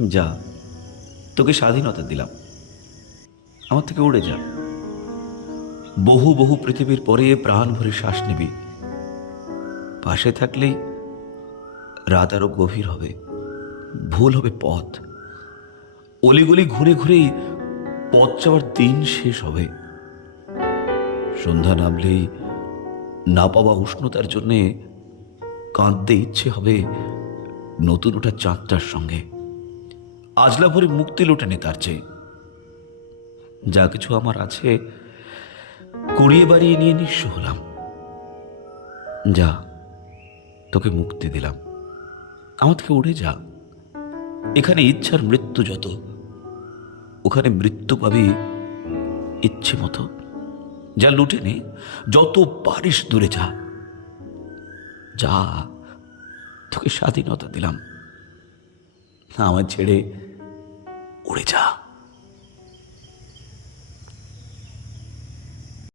যা। তোকে স্বাধীনতা দিলাম। আমার থেকে উড়ে যা। বহু বহু পৃথিবীর পরে প্রাণ ভরে শ্বাস নিবি। পাশে থাকলেই রাত আরও গভীর হবে। ভুল হবে পথ। অলিগলি ঘুরে ঘুরেই পথ যাওয়ার দিন শেষ হবে। সন্ধ্যা নামলেই না পাওয়া উষ্ণতার জন্যে কাঁদতে ইচ্ছে হবে নতুন ওঠা চাঁদটার সঙ্গে। আজলা ভরে মুক্তি লুটে নে তার চেয়ে। যা কিছু আমার আছে, কুড়িয়ে বাড়িয়ে নিয়ে নিঃস্ব হলাম। যা, তোকে মুক্তি দিলাম। আমার থেকে উড়ে যা। এখানে ইচ্ছার মৃত্যু যত, ওখানে মৃত্যু পাবি ইচ্ছে মতো। যা লুটে নে, যত পারিস দূরে যা। যা, তোকে স্বাধীনতা দিলাম। আমার ছেড়ে উড়ে যা